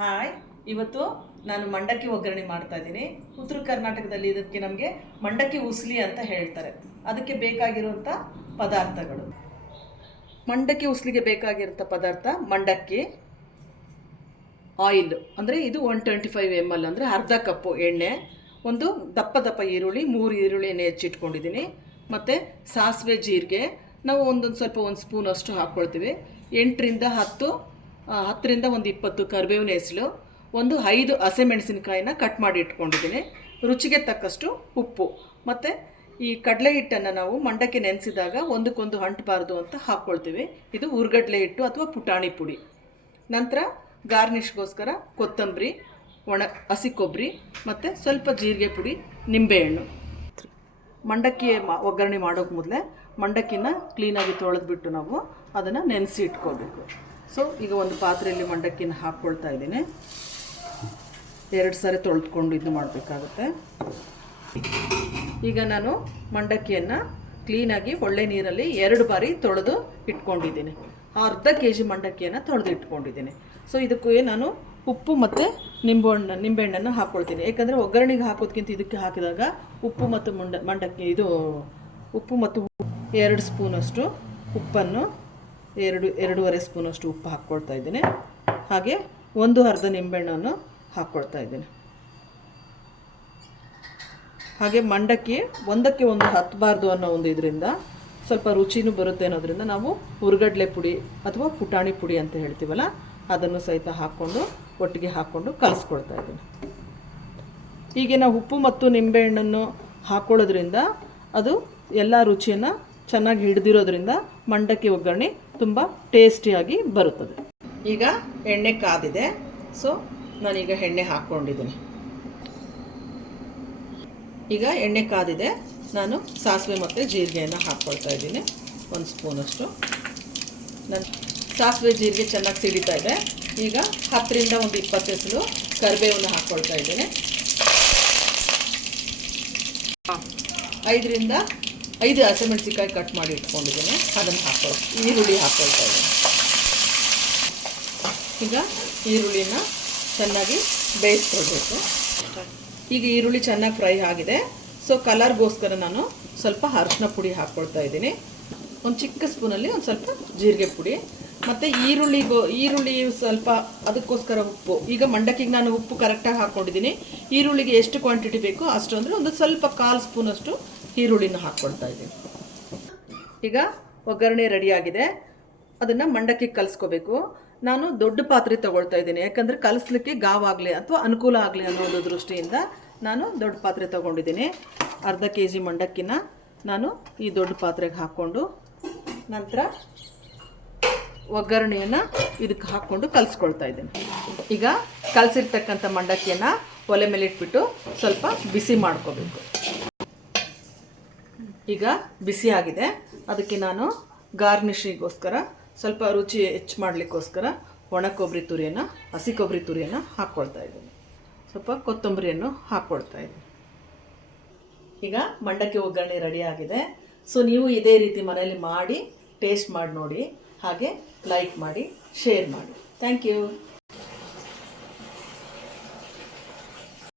Hi ಇವತ್ತು ನಾನು ಮಂಡಕ್ಕಿ ಒಗ್ಗರಣೆ ಮಾಡ್ತಾ ಇದ್ದೀನಿ. ಉತ್ತರ ಕರ್ನಾಟಕದಲ್ಲಿ ಇದಕ್ಕೆ ನಮಗೆ ಮಂಡಕ್ಕಿ ಉಸ್ಲಿ ಅಂತ ಹೇಳ್ತಾರೆ. ಅದಕ್ಕೆ ಬೇಕಾಗಿರುವಂಥ ಪದಾರ್ಥಗಳು. ಮಂಡಕ್ಕಿ ಉಸ್ಲಿಗೆ ಬೇಕಾಗಿರುವಂಥ ಪದಾರ್ಥ ಮಂಡಕ್ಕಿ, ಆಯಿಲ್. ಅಂದರೆ ಇದು one twenty five M L ಅಂದರೆ ಅರ್ಧ ಕಪ್ಪು ಎಣ್ಣೆ, ಒಂದು ದಪ್ಪ ದಪ್ಪ ಈರುಳ್ಳಿ, ಮೂರು ಈರುಳ್ಳಿಯನ್ನು ಹೆಚ್ಚಿಟ್ಕೊಂಡಿದ್ದೀನಿ. ಮತ್ತು ಸಾಸಿವೆ ಜೀರಿಗೆ, ನಾವು ಒಂದೊಂದು ಸ್ವಲ್ಪ ಒಂದು ಸ್ಪೂನ್ ಅಷ್ಟು ಹಾಕ್ಕೊಳ್ತೀವಿ. ಎಂಟರಿಂದ ಹತ್ತು ಹತ್ತರಿಂದ ಒಂದು ಇಪ್ಪತ್ತು ಕರಿಬೇವಿನ ಹೆಸರು ಒಂದು ಐದು ಹಸಿಮೆಣಸಿನಕಾಯಿನ ಕಟ್ ಮಾಡಿ ಇಟ್ಕೊಂಡಿದ್ದೀನಿ. ರುಚಿಗೆ ತಕ್ಕಷ್ಟು ಉಪ್ಪು. ಮತ್ತು ಈ ಕಡಲೆ ಹಿಟ್ಟನ್ನು ನಾವು ಮಂಡಕ್ಕೆ ನೆನೆಸಿದಾಗ ಒಂದಕ್ಕೊಂದು ಅಂಟಬಾರ್ದು ಅಂತ ಹಾಕ್ಕೊಳ್ತೀವಿ ಇದು ಉರ್ಗಡ್ಲೆ ಹಿಟ್ಟು ಅಥವಾ ಪುಟಾಣಿ ಪುಡಿ. ನಂತರ ಗಾರ್ನಿಷ್ಗೋಸ್ಕರ ಕೊತ್ತಂಬರಿ, ಒಣ, ಹಸಿ ಕೊಬ್ಬರಿ, ಮತ್ತು ಸ್ವಲ್ಪ ಜೀರಿಗೆ ಪುಡಿ, ನಿಂಬೆಹಣ್ಣು. ಮಂಡಕ್ಕಿ ಒಗ್ಗರಣೆ ಮಾಡೋಕೆ ಮೊದಲೇ ಮಂಡಕ್ಕಿನ ಕ್ಲೀನಾಗಿ ತೊಳೆದ್ಬಿಟ್ಟು ನಾವು ಅದನ್ನು ನೆನೆಸಿ ಇಟ್ಕೋಬೇಕು ಸೊ ಈಗ ಒಂದು ಪಾತ್ರೆಯಲ್ಲಿ ಮಂಡಕ್ಕಿನ ಹಾಕ್ಕೊಳ್ತಾ ಇದ್ದೀನಿ. ಎರಡು ಸಾರಿ ತೊಳೆದುಕೊಂಡು ಇದು ಮಾಡಬೇಕಾಗುತ್ತೆ. ಈಗ ನಾನು ಮಂಡಕ್ಕಿಯನ್ನು ಕ್ಲೀನಾಗಿ ಒಳ್ಳೆ ನೀರಲ್ಲಿ ಎರಡು ಬಾರಿ ತೊಳೆದು ಇಟ್ಕೊಂಡಿದ್ದೀನಿ. ಅರ್ಧ ಕೆ ಜಿ ಮಂಡಕ್ಕಿಯನ್ನು ತೊಳೆದು ಇಟ್ಕೊಂಡಿದ್ದೀನಿ. ಸೊ ಇದಕ್ಕೂ ನಾನು ಉಪ್ಪು ಮತ್ತು ನಿಂಬೆಹಣ್ಣು ನಿಂಬೆಹಣ್ಣನ್ನು ಹಾಕ್ಕೊಳ್ತೀನಿ. ಯಾಕಂದರೆ ಒಗ್ಗರಣೆಗೆ ಹಾಕೋದ್ಕಿಂತ ಇದಕ್ಕೆ ಹಾಕಿದಾಗ ಉಪ್ಪು ಮತ್ತು ಮಂಡ, ಮಂಡಕ್ಕಿ, ಇದು ಉಪ್ಪು ಮತ್ತು ಎರಡು ಸ್ಪೂನಷ್ಟು ಉಪ್ಪನ್ನು ಎರಡು, ಎರಡೂವರೆ ಸ್ಪೂನಷ್ಟು ಉಪ್ಪು ಹಾಕ್ಕೊಳ್ತಾ ಇದ್ದೀನಿ. ಹಾಗೆ ಒಂದು ಅರ್ಧ ನಿಂಬೆಹಣ್ಣನ್ನು ಹಾಕ್ಕೊಳ್ತಾ ಇದ್ದೀನಿ. ಹಾಗೆ ಮಂಡಕ್ಕಿ ಒಂದಕ್ಕೆ ಒಂದು ಹತ್ತಬಾರ್ದು ಅನ್ನೋ ಒಂದು ಇದರಿಂದ ಸ್ವಲ್ಪ ರುಚಿನೂ ಬರುತ್ತೆ ಅನ್ನೋದ್ರಿಂದ ನಾವು ಹುರ್ಗಡ್ಲೆ ಪುಡಿ ಅಥವಾ ಪುಟಾಣಿ ಪುಡಿ ಅಂತ ಹೇಳ್ತೀವಲ್ಲ, ಅದನ್ನು ಸಹಿತ ಹಾಕ್ಕೊಂಡು ಒಟ್ಟಿಗೆ ಹಾಕ್ಕೊಂಡು ಕಲಿಸ್ಕೊಳ್ತಾ ಇದ್ದೀನಿ. ಹೀಗೆ ನಾವು ಉಪ್ಪು ಮತ್ತು ನಿಂಬೆಹಣ್ಣನ್ನು ಹಾಕ್ಕೊಳ್ಳೋದ್ರಿಂದ ಅದು ಎಲ್ಲ ರುಚಿಯನ್ನು ಚೆನ್ನಾಗಿ ಹಿಡಿದಿರೋದ್ರಿಂದ ಮಂಡಕ್ಕಿ ಒಗ್ಗರಣೆ ತುಂಬ ಟೇಸ್ಟಿಯಾಗಿ ಬರುತ್ತದೆ. ಈಗ ಎಣ್ಣೆ ಕಾದಿದೆ. ಸೊ ನಾನೀಗ ಎಣ್ಣೆ ಹಾಕ್ಕೊಂಡಿದ್ದೀನಿ. ಈಗ ಎಣ್ಣೆ ಕಾದಿದೆ. ನಾನು ಸಾಸಿವೆ ಮತ್ತು ಜೀರಿಗೆಯನ್ನು ಹಾಕ್ಕೊಳ್ತಾ ಇದ್ದೀನಿ. ಒಂದು ಸ್ಪೂನಷ್ಟು. ನಾನು ಸಾಸಿವೆ ಜೀರಿಗೆ ಚೆನ್ನಾಗಿ ಸಿಡಿತಾ ಇದೆ. ಈಗ ಹತ್ತರಿಂದ ಒಂದು ಇಪ್ಪತ್ತು ಹೆಸರು ಕರಿಬೇವನ್ನು ಹಾಕ್ಕೊಳ್ತಾ ಇದ್ದೀನಿ. ಐದರಿಂದ ಐದು ಹಸಿಮೆಣಸಿಕಾಯಿ ಕಟ್ ಮಾಡಿ ಇಟ್ಕೊಂಡಿದ್ದೀನಿ. ಅದನ್ನು ಹಾಕೋ ಈರುಳ್ಳಿ ಹಾಕೊಳ್ತಾ ಇದ್ದೀನಿ. ಈಗ ಈರುಳ್ಳಿನ ಚೆನ್ನಾಗಿ ಬೇಯಿಸ್ಕೊಳ್ಬೇಕು. ಈಗ ಈರುಳ್ಳಿ ಚೆನ್ನಾಗಿ ಫ್ರೈ ಆಗಿದೆ. ಸೊ ಕಲರ್ಗೋಸ್ಕರ ನಾನು ಸ್ವಲ್ಪ ಅರಿಶಿನ ಪುಡಿ ಹಾಕ್ಕೊಳ್ತಾ ಇದ್ದೀನಿ. ಒಂದು ಚಿಕ್ಕ ಸ್ಪೂನಲ್ಲಿ ಒಂದು ಸ್ವಲ್ಪ ಜೀರಿಗೆ ಪುಡಿ. ಮತ್ತು ಈರುಳ್ಳಿಗೋ ಈರುಳ್ಳಿ ಸ್ವಲ್ಪ ಅದಕ್ಕೋಸ್ಕರ ಉಪ್ಪು. ಈಗ ಮಂಡಕ್ಕಿಗೆ ನಾನು ಉಪ್ಪು ಕರೆಕ್ಟಾಗಿ ಹಾಕ್ಕೊಂಡಿದ್ದೀನಿ. ಈರುಳ್ಳಿಗೆ ಎಷ್ಟು ಕ್ವಾಂಟಿಟಿ ಬೇಕೋ ಅಷ್ಟು ಅಂದರೆ ಒಂದು ಸ್ವಲ್ಪ ಕಾಲು ಸ್ಪೂನಷ್ಟು ಈರುಳ್ಳಿನ ಹಾಕ್ಕೊಳ್ತಾ ಇದ್ದೀನಿ ಈಗ ಒಗ್ಗರಣೆ ರೆಡಿಯಾಗಿದೆ ಅದನ್ನು ಮಂಡಕ್ಕಿ ಕಲಿಸ್ಕೋಬೇಕು. ನಾನು ದೊಡ್ಡ ಪಾತ್ರೆ ತೊಗೊಳ್ತಾ ಇದ್ದೀನಿ. ಯಾಕಂದರೆ ಕಲಿಸ್ಲಿಕ್ಕೆ ಗಾವಾಗಲಿ ಅಥವಾ ಅನುಕೂಲ ಆಗಲಿ ಅನ್ನೋದು ದೃಷ್ಟಿಯಿಂದ ನಾನು ದೊಡ್ಡ ಪಾತ್ರೆ ತಗೊಂಡಿದ್ದೀನಿ. ಅರ್ಧ ಕೆ ಜಿ ಮಂಡಕ್ಕಿನ ನಾನು ಈ ದೊಡ್ಡ ಪಾತ್ರೆಗೆ ಹಾಕ್ಕೊಂಡು ನಂತರ ಒಗ್ಗರಣೆಯನ್ನು ಇದಕ್ಕೆ ಹಾಕ್ಕೊಂಡು ಕಲಿಸ್ಕೊಳ್ತಾ ಇದ್ದೀನಿ. ಈಗ ಕಲಸಿರ್ತಕ್ಕಂಥ ಮಂಡಕ್ಕಿಯನ್ನು ಒಲೆ ಮೇಲೆ ಇಟ್ಬಿಟ್ಟು ಸ್ವಲ್ಪ ಬಿಸಿ ಮಾಡ್ಕೋಬೇಕು. ಈಗ ಬಿಸಿ ಆಗಿದೆ. ಅದಕ್ಕೆ ನಾನು ಗಾರ್ನಿಷಿಗೋಸ್ಕರ ಸ್ವಲ್ಪ ರುಚಿ ಹೆಚ್ಚು ಮಾಡಲಿಕ್ಕೋಸ್ಕರ ಒಣ ಕೊಬ್ಬರಿ ತುರಿಯನ್ನು, ಹಸಿ ಕೊಬ್ಬರಿ ತುರಿಯನ್ನು ಹಾಕ್ಕೊಳ್ತಾ ಇದ್ದೀನಿ. ಸ್ವಲ್ಪ ಕೊತ್ತಂಬರಿಯನ್ನು ಹಾಕ್ಕೊಳ್ತಾ ಇದ್ದೀನಿ. ಈಗ ಮಂಡಕ್ಕಿ ಒಗ್ಗರಣೆ ರೆಡಿ ಆಗಿದೆ. ಸೊ ನೀವು ಇದೇ ರೀತಿ ಮನೆಯಲ್ಲಿ ಮಾಡಿ ಟೇಸ್ಟ್ ಮಾಡಿ ನೋಡಿ, ಹಾಗೆ ಲೈಕ್ ಮಾಡಿ ಶೇರ್ ಮಾಡಿ. Thank you